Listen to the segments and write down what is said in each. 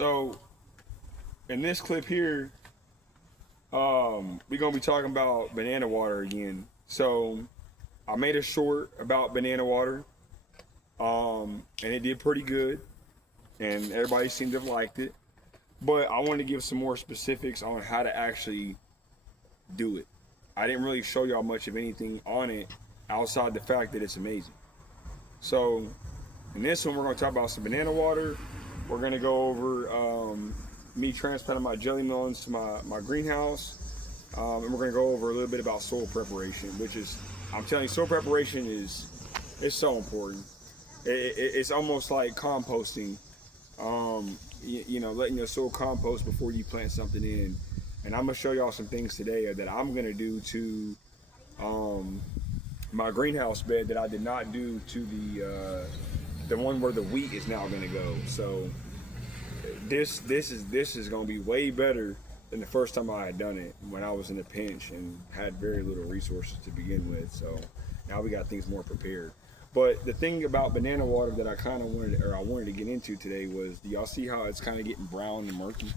So in this clip here, we're gonna be talking about banana water again. So I made a short about banana water, and it did pretty good, and everybody seemed to have liked it. But I wanted to give some more specifics on how to actually do it. I didn't really show y'all much of anything on it outside the fact that it's amazing. So in this one, we're gonna talk about some banana water. We're gonna go over me transplanting my jelly melons to my greenhouse, and we're gonna go over a little bit about soil preparation, which is, I'm telling you, soil preparation is so important. It's almost like composting. Letting your soil compost before you plant something in. And I'm gonna show y'all some things today that I'm gonna do to my greenhouse bed that I did not do to the one where the wheat is now gonna go. So this is gonna be way better than the first time I had done it when I was in a pinch and had very little resources to begin with. So now we got things more prepared. But the thing about banana water that I kind of wanted to get into today was, do y'all see how it's kind of getting brown and murky?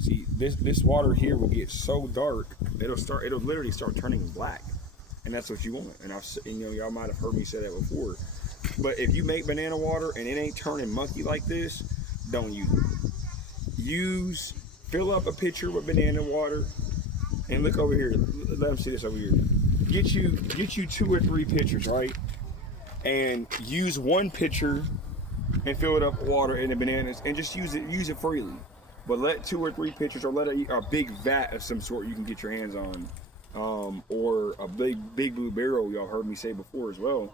See, this water here will get so dark, it'll literally start turning black, and that's what you want. And y'all might have heard me say that before. But if you make banana water and it ain't turning mucky like this, don't use it. Fill up a pitcher with banana water, and look over here. Let them see this over here. Get you 2 or 3 pitchers, right? And use one pitcher and fill it up with water and the bananas, and just use it freely. But let 2 or 3 pitchers, or let a big vat of some sort you can get your hands on, or a big blue barrel, y'all heard me say before as well,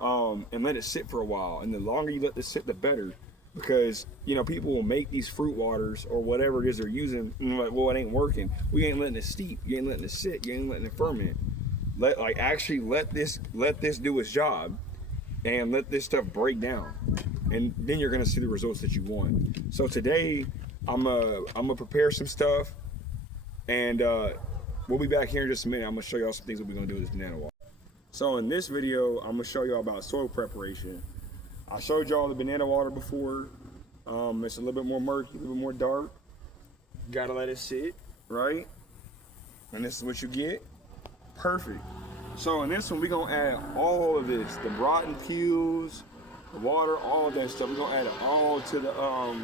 and let it sit for a while. And the longer you let this sit, the better, because people will make these fruit waters or whatever it is they're using, and like, well, it ain't working. We ain't letting it steep. You ain't letting it sit. You ain't letting it ferment. Actually let this do its job, and let this stuff break down, and then you're gonna see the results that you want. So today, I'm gonna prepare some stuff, and we'll be back here in just a minute. I'm gonna show y'all some things that we're gonna do with this banana water. So in this video, I'm gonna show y'all about soil preparation. I showed y'all the banana water before. It's a little bit more murky, a little bit more dark. You gotta let it sit, right? And this is what you get. Perfect. So in this one, we're gonna add all of this, the rotten peels, the water, all of that stuff. We're gonna add it all to the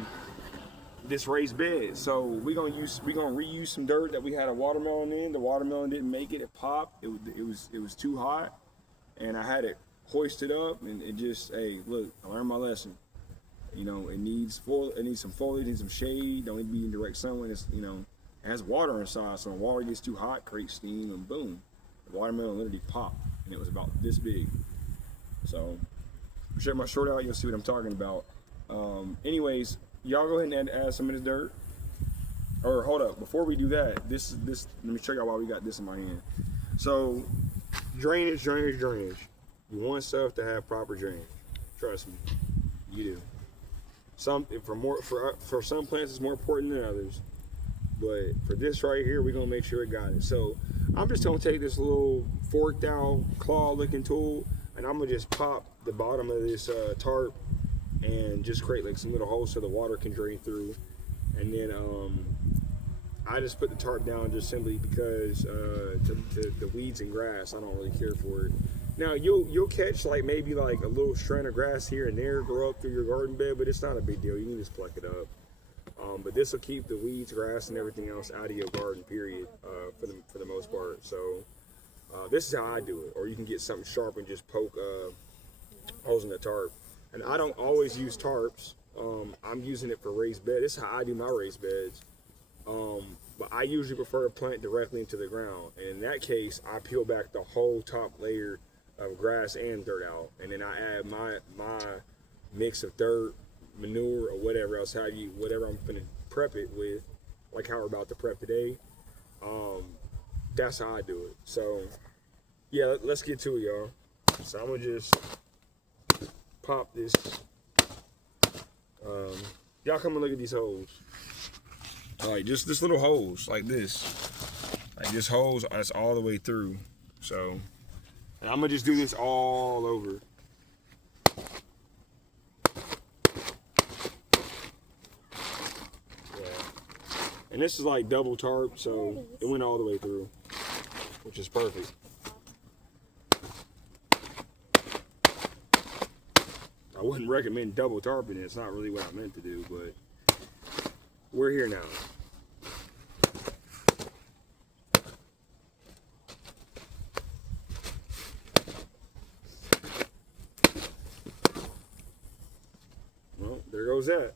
this raised bed. So we're gonna reuse some dirt that we had a watermelon in. The watermelon didn't make it; it popped. It was too hot, and I had it hoisted up, and it just, hey, look, I learned my lesson. It needs some foliage, it needs some shade. Don't need to be in direct sun when it has water inside. So when water gets too hot, creates steam, and boom. Watermelon literally popped, and it was about this big. So check my short out, you'll see what I'm talking about. Anyways, y'all go ahead and add some of this dirt. Or hold up, before we do that, this let me show y'all why we got this in my hand. So drainage. You want stuff to have proper drainage. Trust me, you do. For some plants it's more important than others. But for this right here, we're gonna make sure it got it. So I'm just gonna take this little forked out claw looking tool, and I'm gonna just pop the bottom of this tarp and just create like some little holes so the water can drain through. And then I just put the tarp down just simply because to the weeds and grass, I don't really care for it. Now you'll catch maybe a little strand of grass here and there grow up through your garden bed, but it's not a big deal. You can just pluck it up. But this will keep the weeds, grass, and everything else out of your garden, period, for the most part. So this is how I do it. Or you can get something sharp and just poke holes in the tarp. And I don't always use tarps. I'm using it for raised beds. This is how I do my raised beds. But I usually prefer to plant directly into the ground. And in that case, I peel back the whole top layer of grass and dirt out. And then I add my mix of dirt, manure, or whatever else, whatever I'm gonna prep it with, like how we're about to prep today. That's how I do it. So yeah, let's get to it, y'all. So I'm gonna just pop this. Y'all come and look at these holes. Like just this little holes like this. Like this holes, that's all the way through. So, and I'm gonna just do this all over. And this is like double tarp, so it went all the way through, which is perfect. I wouldn't recommend double tarping it. It's not really what I meant to do, but we're here now. Well, there goes that.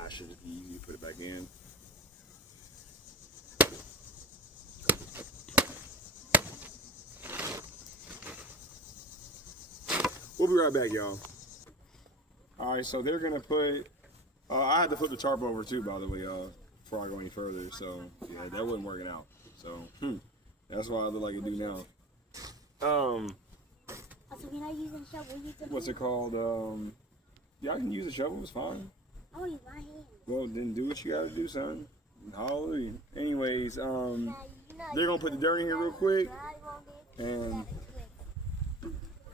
I should just be easy to put it back in. We'll be right back, y'all. All right, so they're gonna put. I had to flip the tarp over too, by the way, before I go any further. So yeah, that wasn't working out. So that's why I look like I do now. Also, can I use a shovel? What's it called? Yeah, I can use a shovel. It's fine. I want to use my hand. Well, then do what you gotta do, son. Hallelujah. Anyways, they're gonna put the dirt in here real quick, and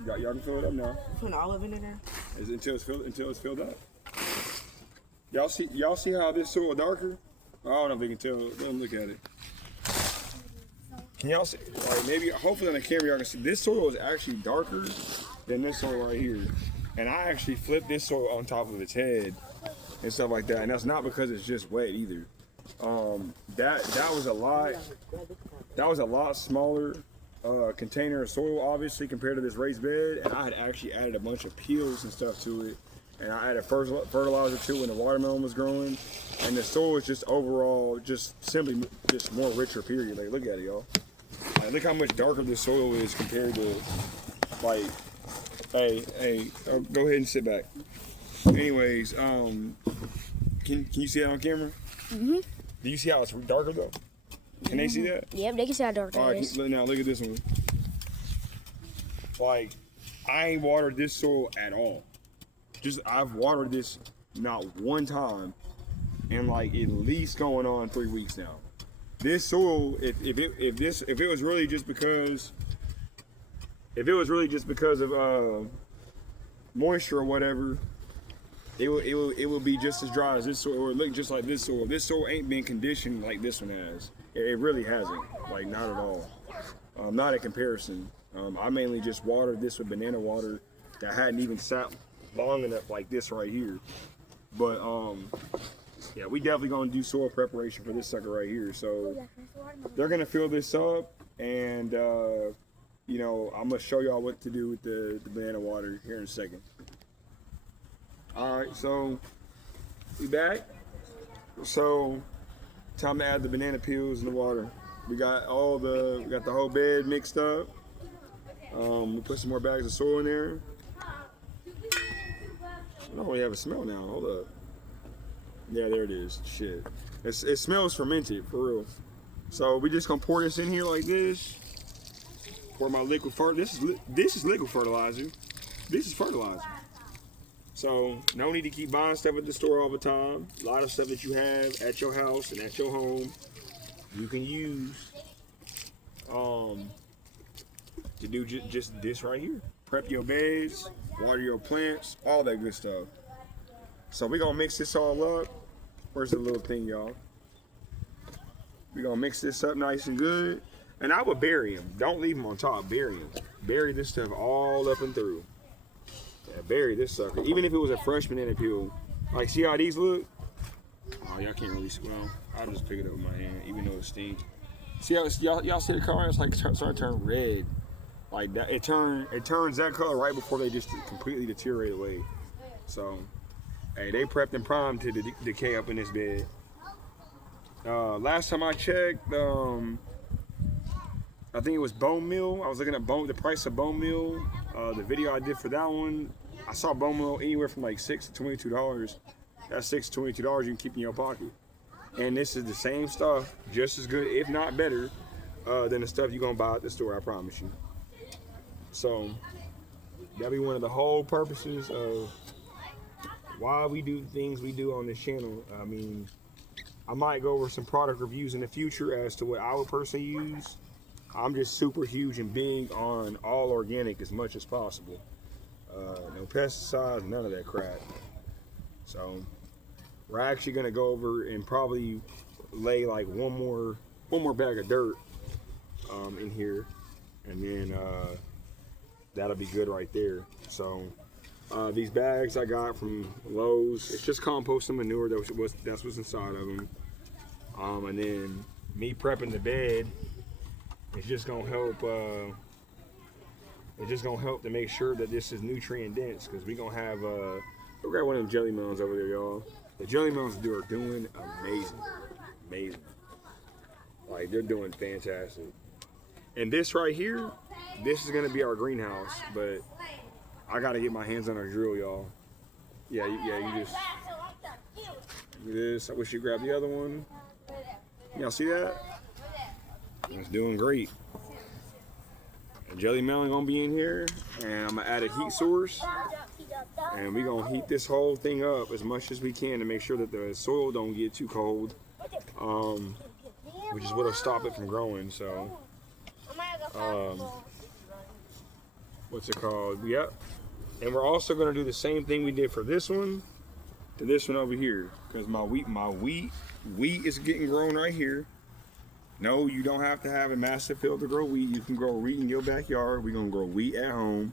y'all can fill it up now. Put an olive in there. Until it's filled up. Y'all see how this soil darker? I don't know if you can tell. Let them look at it. Can y'all see? Like maybe, hopefully on the camera y'all can see. This soil is actually darker than this soil right here. And I actually flipped this soil on top of its head and stuff like that. And that's not because it's just wet either. That was a lot smaller container of soil, obviously, compared to this raised bed. And I had actually added a bunch of peels and stuff to it. And I added fertilizer to it when the watermelon was growing. And the soil is just overall simply more richer, period. Like, look at it, y'all. Like, look how much darker this soil is compared to, like, hey, go ahead and sit back. Anyways, can you see that on camera? Mm-hmm. Do you see how it's darker though? Can they see that? Yep, they can see how dark All it right, is. now look at this one. Like, I ain't watered this soil at all. I've watered this not one time in like at least going on 3 weeks now. This soil, if it was really just because of moisture or whatever, it would be just as dry as this soil. It would look just like this soil. This soil ain't been conditioned like this one has. It really hasn't. Like, not at all. Not in comparison. I mainly just watered this with banana water that hadn't even sat long enough like this right here. But yeah, we definitely gonna do soil preparation for this sucker right here. So they're gonna fill this up, and you know, I'm gonna show y'all what to do with the banana water here in a second. All right, so we back. So time to add the banana peels in the water. We got the whole bed mixed up. We put some more bags of soil in there. I don't really have a smell now. Hold up. Yeah, there it is. Shit. It smells fermented, for real. So we just gonna pour this in here like this. Pour my liquid fertilizer. This is liquid fertilizer. This is fertilizer. So no need to keep buying stuff at the store all the time. A lot of stuff that you have at your house and at your home, you can use to do just this right here. Prep your beds, water your plants, all that good stuff. So we're gonna mix this all up. Where's the little thing, y'all? We're gonna mix this up nice and good. And I would bury them. Don't leave them on top, bury them. Bury this stuff all up and through. Yeah, bury this sucker. Even if it was a fresh banana peel. Like, see how these look? Oh, y'all can't really see. Well, I'll just pick it up with my hand, even though it stinks. See how y'all see the color? It's like starting to turn red. Like that, it turns that color right before they just completely deteriorate away. So, hey, they prepped and primed to decay up in this bed. Last time I checked, I think it was bone meal. I was looking at the price of bone meal. The video I did for that one, I saw bone meal anywhere from like $6 to $22. That's $6 to $22 you can keep in your pocket. And this is the same stuff, just as good, if not better, than the stuff you're gonna buy at the store, I promise you. So that'll be one of the whole purposes of why we do things we do on this channel. I mean, I might go over some product reviews in the future as to what I would personally use. I'm just super huge and big on all organic as much as possible. No pesticides, none of that crap. So we're actually gonna go over and probably lay like one more bag of dirt in here, and then that'll be good right there. So these bags I got from Lowe's, it's just compost and manure. That's what's inside of them. And then me prepping the bed, it's just gonna help. It's just gonna help to make sure that this is nutrient dense, because we gonna have we got one of them jelly melons over there, y'all. The jelly melons are doing amazing. Like, they're doing fantastic. And this right here, this is gonna be our greenhouse, but I gotta get my hands on a drill, y'all. Yeah, you just do this. I wish you grabbed the other one. Y'all see that? It's doing great. And jelly melon gonna be in here, and I'm gonna add a heat source, and we gonna heat this whole thing up as much as we can to make sure that the soil don't get too cold, which is what'll stop it from growing. So, what's it called? Yep. And we're also gonna do the same thing we did for this one to this one over here, because my wheat is getting grown right here. No, you don't have to have a massive field to grow wheat. You can grow wheat in your backyard. We're gonna grow wheat at home,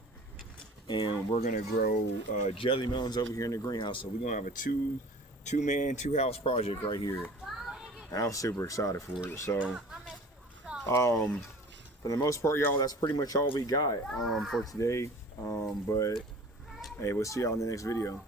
and we're gonna grow jelly melons over here in the greenhouse. So we're gonna have a two-man, two-house project right here. And I'm super excited for it. So, for the most part, y'all, that's pretty much all we got for today. But hey, we'll see y'all in the next video.